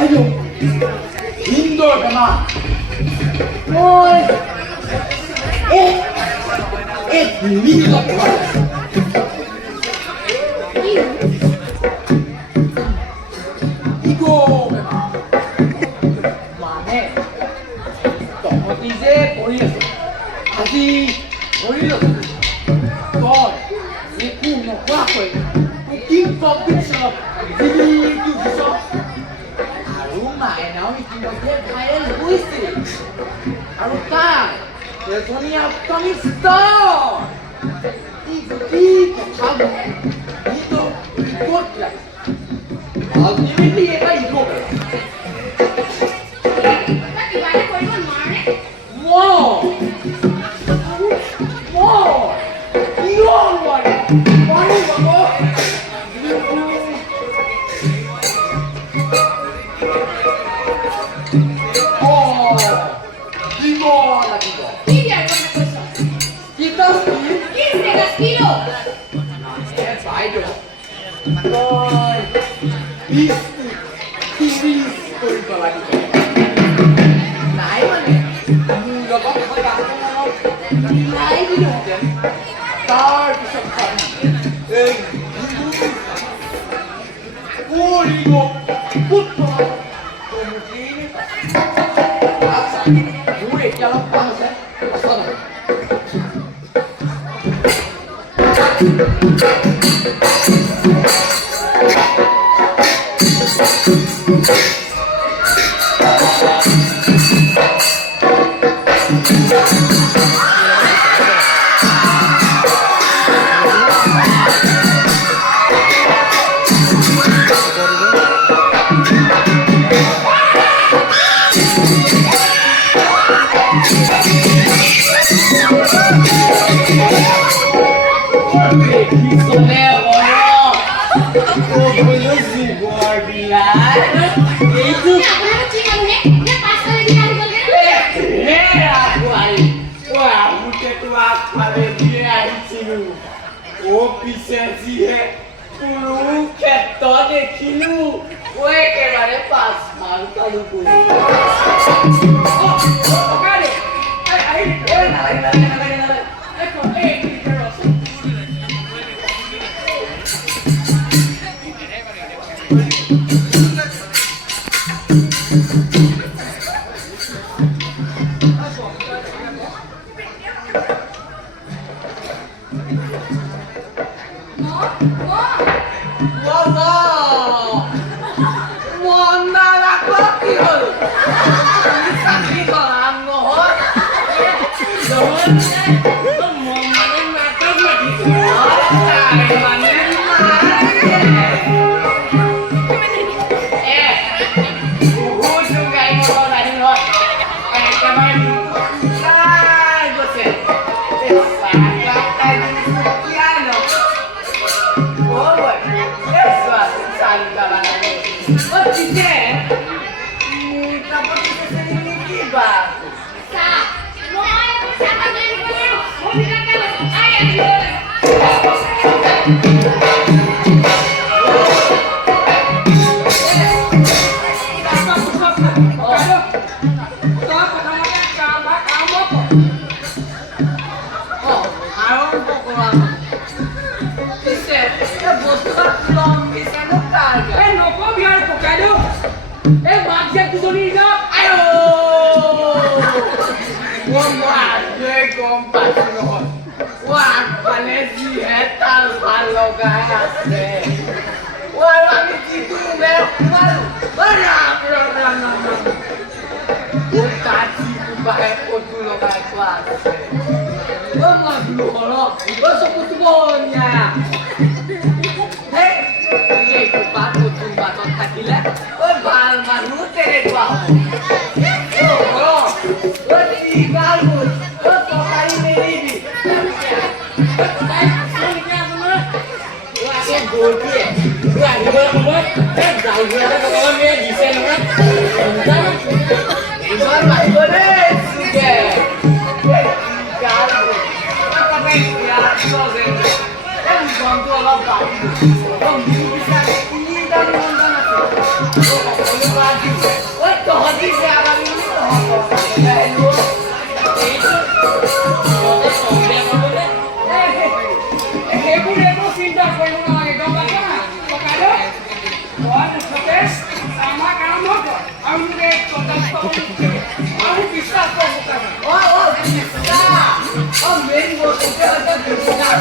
Ayo, Indo teman. Oi, ini apa? Igo teman. Mana? Toko tize, polias. Adi, polias. Boy, ini no apa? Mungkin public shop. Jadi itu bisa. Rumah enak itu dia kaya lebih sih. Arutan, ya dunia kami star. Itu kamu itu ikut lah. Ultimately এটা ikut. Tapi banyak korban mana? Wow, wow, iya mana? Mana bapak? Tidak pernah kosong. Kita sih, 15 kilo. baik Boy, bis, itu lagi. Nah, ini nggak apa-apa. Nah, ini dong. Tar bisa kan. Ibu, putra. Ini, apa? Gue jalan pas ya. Sana. Itu Kenapa sih kamu nih? Dia pas kali dia wah, muka tua kali dia di sini. Oh, bisa sih, puluh keton kilo. Weh, kemarin pas malu kalau puluh. Oh, kali. মনটো অলপ পাৰি বিচাৰে কি দাম মন আছে সকলো বাদ দিছে ঐ তহঁতি বেয়া লাগিলি সেইবোৰ একো চিন্তা কৰিব নালাগে গম পাইছা না ককাইদেউ মই মুঠতে আমাক আৰম্ভ কৰ আৰু মোক এই আৰু বিশ্বাস কৰ মেইন বস্তুতে হয়তো বিশ্বাস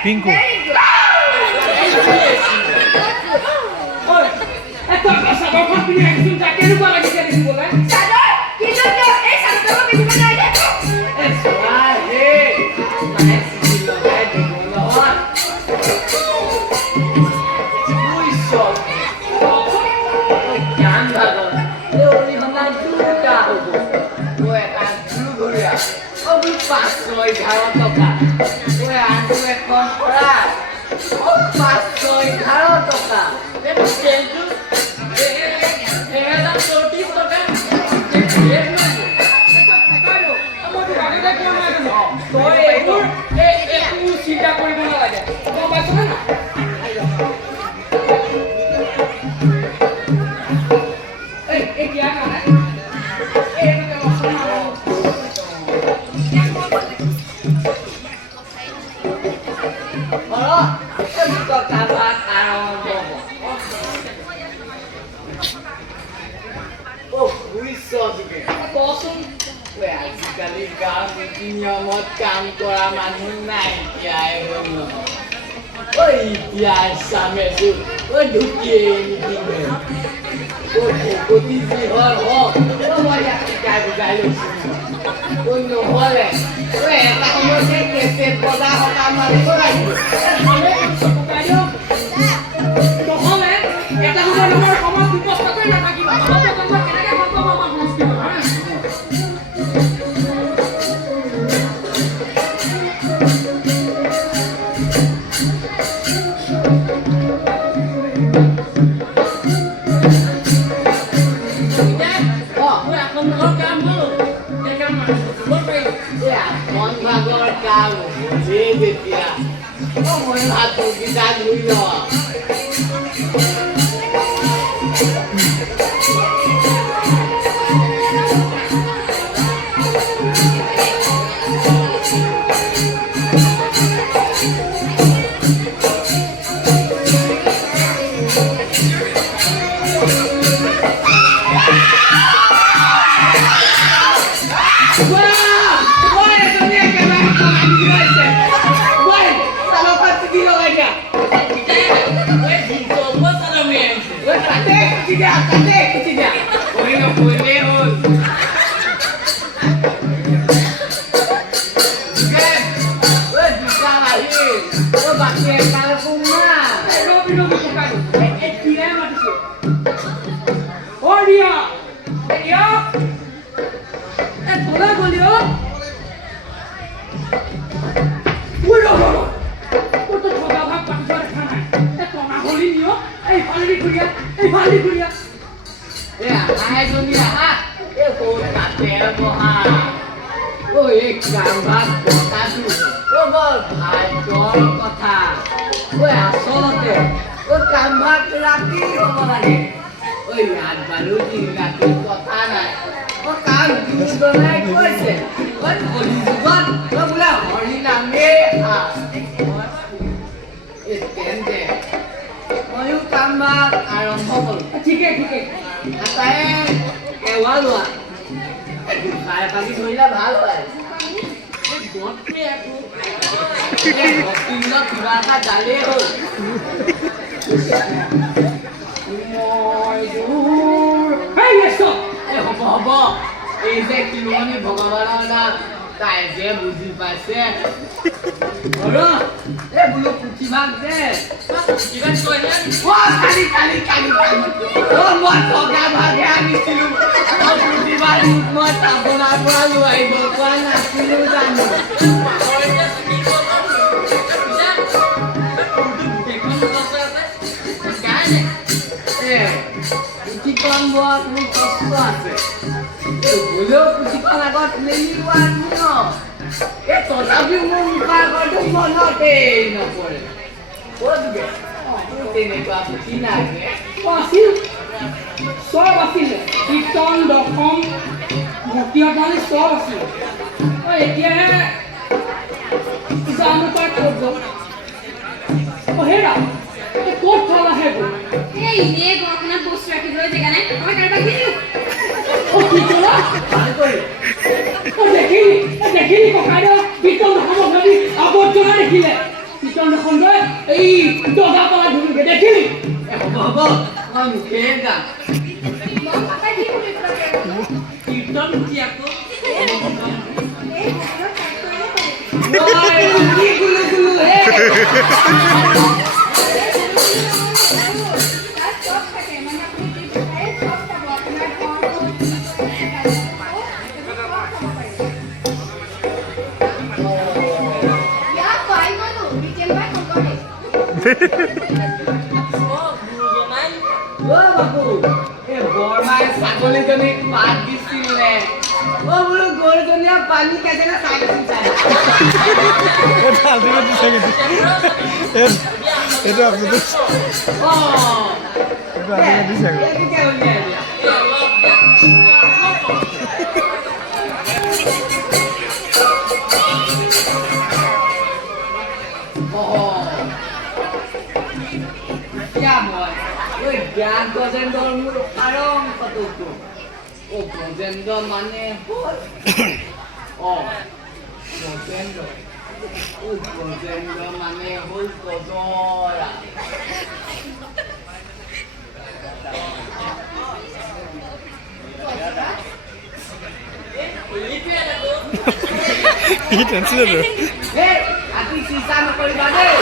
Pinku. চিন্তা কৰিব নালাগে গম পাইছা না এতিয়া কাৰণে আজিকালি গাঁও নীতি নিয়মত কাম কৰা মানুহ নাইকিয়াই হ'ল ঐ এতিয়া চামেটো ঐ ঢুকিয়ে নিদিয়ে ভকতি যি হয় হওক মই ইয়াক শিকাই বুজাই লৈছো নহ'লে এটা সময়তে কেছেট বজা সকাম মাৰিব লাগিব নহ'লে এটা সময়ত আমাৰ সমাজ ব্যৱস্থাটোৱে নাথাকিব কেনেকৈ গম পাব আমাৰ সংস্কৃতি মই ভাতটো গীতা ধুই লওঁ ভগৱানৰ নাম তাই যে বুজি পাইছে এই বোলো পুঠিমাক যে কালি মই টকা ভাগে আনিছিলোঁ পুঠিমাৰ মই টাবনাৰ পৰা লৈ আহিব পৰা নাছিলোঁ জানো পুঠিখন বৰ মোৰ কষ্ট আছে বোলেও পুঠিখন আগত মেলিব ন এই তথাপিও মোৰ মুখাৰ আগতো মনতেই নপৰে ক'তগে তেনেকুৱা পুঠি নাগে আছিল চব আছিলে কীৰ্তন দশম ভক্তিয়তালি চব আছিলে এতিয়াহে জানো পাই ক'ত গ'ল হেৰা ক'ত থলা সেইবোৰ এই ইনে ঘৰখনত বস্তু ৰাখিবলৈ জেগা নাই মই কাৰোবাক দিলোঁ কি ক'লা দেখিলি ককাইদেউ কীৰ্তন দশম ভাবি আৱৰ্জনা দেখিলে কীৰ্তন দশম লৈ এই দগা পালা ধুলুগে দেখিলি হ'ব মই মুখে যাম মই পাপাই কি বুলি ক'লে কীৰ্তন পুঠি আকৌ এই ঘৰত কাট কৰিলে পাৰে ছাগলীজনীক পাত দিছিলে বোলো গৰুজনীয়ে পানী খাইছে চাই জ্ঞান গজেন্দ্ৰৰ মোৰ কাৰণ কতটো গজেন্দ্ৰ মানে গজেন্দ্ৰ মানে হ'ল গজৰা আজি চিন্তা নকৰিবা দেই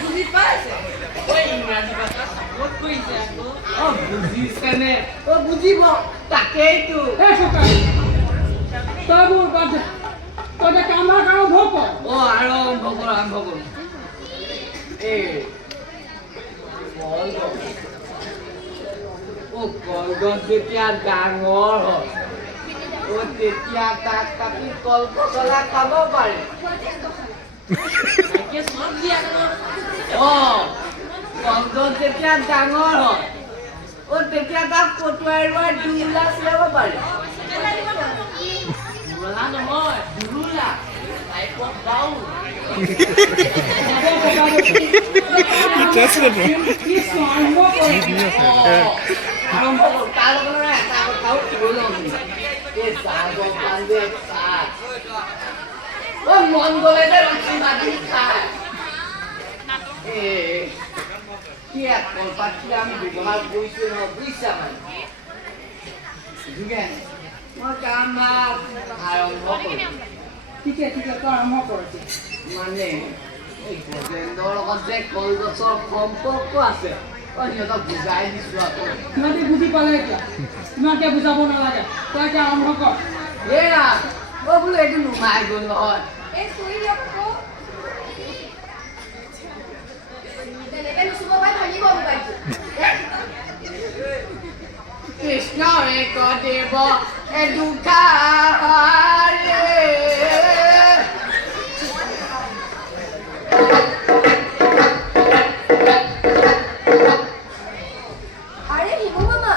বুজি পাইছে বুজিছেনে বুজিব তাকেইতো তই কামৰ আৰম্ভ কৰ আৰম্ভ কৰো কলগছ যেতিয়া ডাঙৰ হয় তেতিয়া তাক কাটি কল পচলা খাব পাৰে কলগছ যেতিয়া ডাঙৰ হয় তেতিয়া তাক কটুৱাই ৰুৱাই 2 লাখ ল'ব পাৰে নহয় 2 লাখ মন গ'লে যে ৰাতি মাতি খায় কলপাতটো আমি ব্যৱহাৰ কৰিছোঁ নহয় বুজিছা মানে মই কাম আৰম্ভ কৰিম ঠিকে তই আৰম্ভ কৰ মানে এই গজেন্দ্ৰৰ লগত যে কলগছৰ সম্পৰ্ক আছে সিহঁতক বুজাই দিছোঁ আকৌ সিহঁতে বুজি পালে এতিয়া ইমানকে বুজাব নালাগে তই এতিয়া আৰম্ভ কৰ এয়া বোলো এইটো নুমাই গ'ল নহয় কৃষ্ণ এক দেৱ দুখাৰে আরে হিমু মামা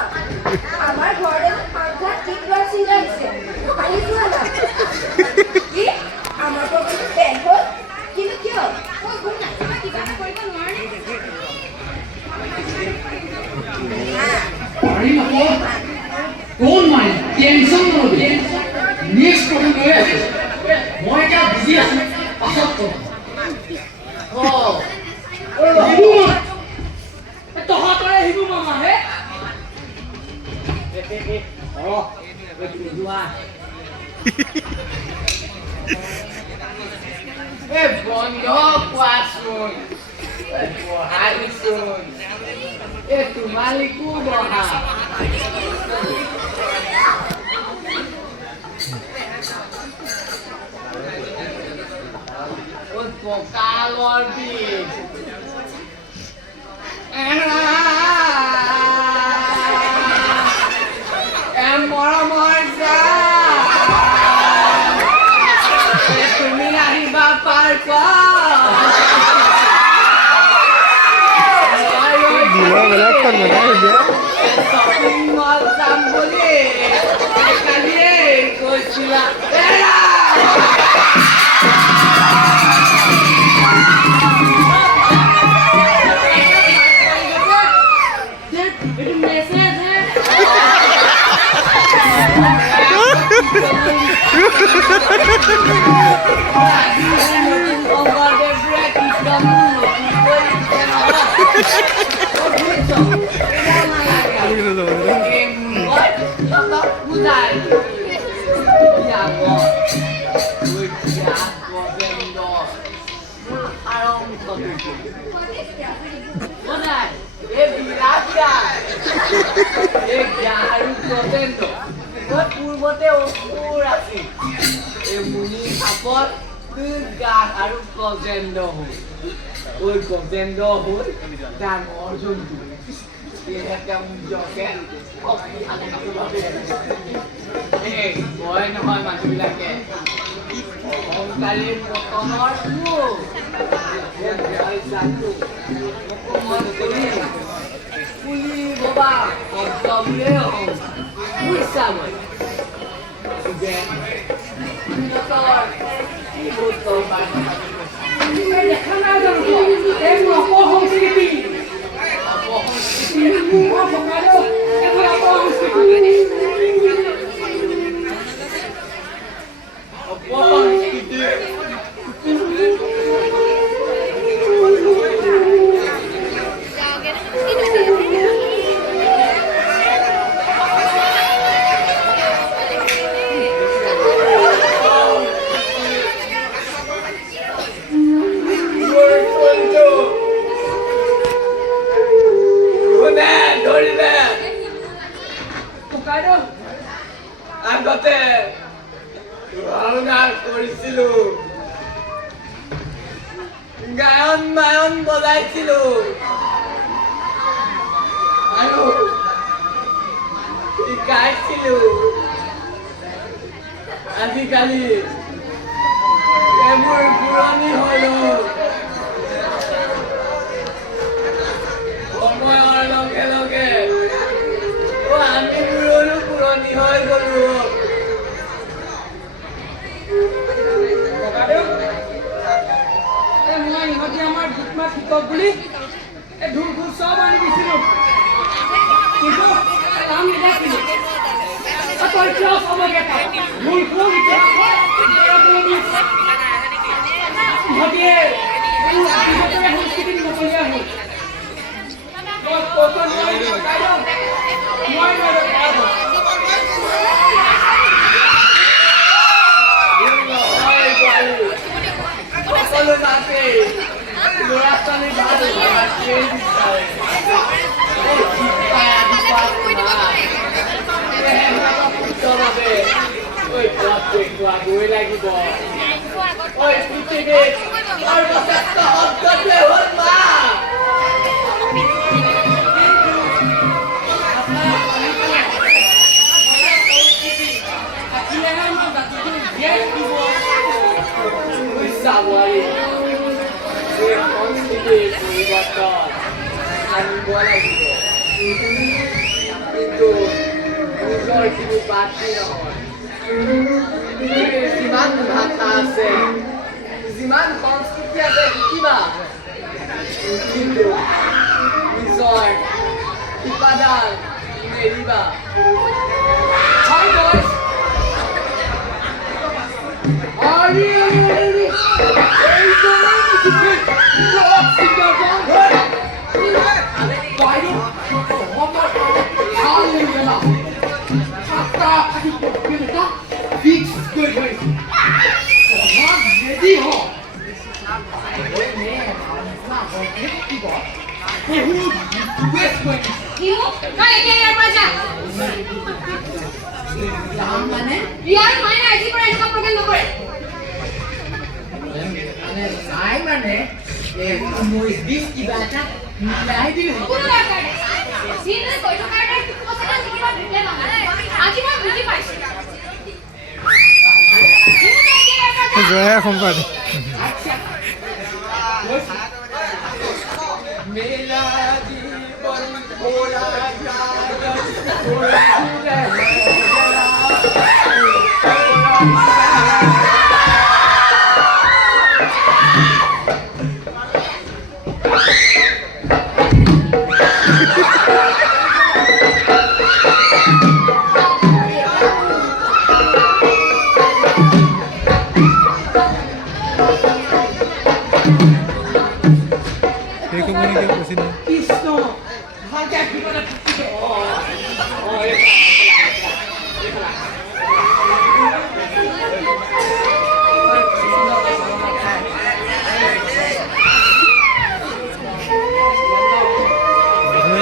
আমার ঘরে পাঁচটা টিকটক সিঙ্গার আছে খালি শুনা না কি আমার তো কোনো প্যান হল কিন্তু কি হল ওই ঘুম না তোমার কি কাজ করতে নোৱাৰে কোন মানে টেনশন নলবি নেক্সট প্ৰব্লেম লৈ আছে মই এতিয়া বুজি আছো পাছত তহঁতৰে হিমু মামা হে এ বন্ধ কোৱাচোন বহাচোন এ তোমালিকো বহা কঁকালৰ বিষ মৰমৰ তুমি আহিবা পাৰ্ক শ্বপিং মল যাম বুলি কালিয়ে কৈছিলা পূৰ্বতে অসুৰ আছিল এই মুনি সাপত গাহ আৰু গজেন্দ্ৰ হ'ল ঐ গজেন্দ্ৰ হ'ল ডাঙৰ জন্তু নিজকে কয় নহয় মানুহবিলাকে অহংকাৰী পতনৰ পুলি ববা শব্দ বুলিয়ে হওঁ বুজিছা মই যে দেখা নাই জানো এই অপসংস্কৃতি আগতে ভাওনা কৰিছিলো গায়ন বায়ন বজাইছিলো আৰু শিকাইছিলো আজিকালি এইবোৰ পুৰণি হ'ল সময়ৰ লগে লগে আমিবোৰো পুৰণি হৈ গলো মই ইহঁতি আমাৰ দুটমা শিকক বুলি এই ঢোল খোল চব আনি দিছিলো কিন্তু কাম নিদিছিলো তই কিয় চবকে পাওঁ ঢোল খোল ইহঁতিয়ে সংস্কৃতি নকলীয়া হ'ল সকলো নাচে ল'ৰা ছোৱালী ভাল গৈ লাগিব ঐ পৃথিৱীত সৰ্বশ্ৰেষ্ঠ শব্দটোৱে হ'ল মা পৰিৱৰ্তন আনিব লাগিব কিন্তু নিজৰ যিটো বাকী নহয় পৃথিৱীৰ যিমান ভাষা আছে যিমান সংস্কৃতি আছে শিকিবা কিন্তু নিজৰ উপাদান নেৰিবা বহুত ৱেষ্ট হৈ হিমু তই এতিয়া ইয়াৰ পৰা যা যাম মানে ইয়াৰ মাইনা আজিৰ পৰা এনেকুৱা প্ৰগ্ৰেম নকৰে মানে নাই মানে মই দিছ কিবা এটা মিলাই দিওঁ কোনো দৰকাৰ নাই চিন্তা কৰি থকাৰ নাই কথাটো কিবা বুজিলে নহয় আজি মই বুজি পাইছোঁ হিমু তই এতিয়া ইয়াৰ পৰা যা জয়া সম্পাদক मेरा जीवन थोड़ा সেই কোম্পানীকে কৈছিল কৃষ্ণ ভালকে কিবা থাকিব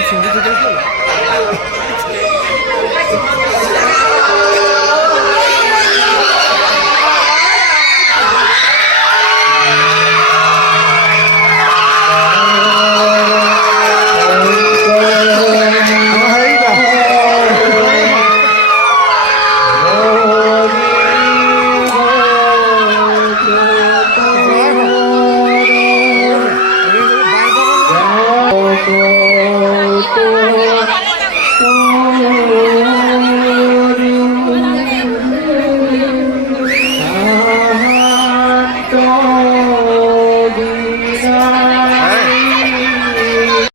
চিন্তি ঠিক আছে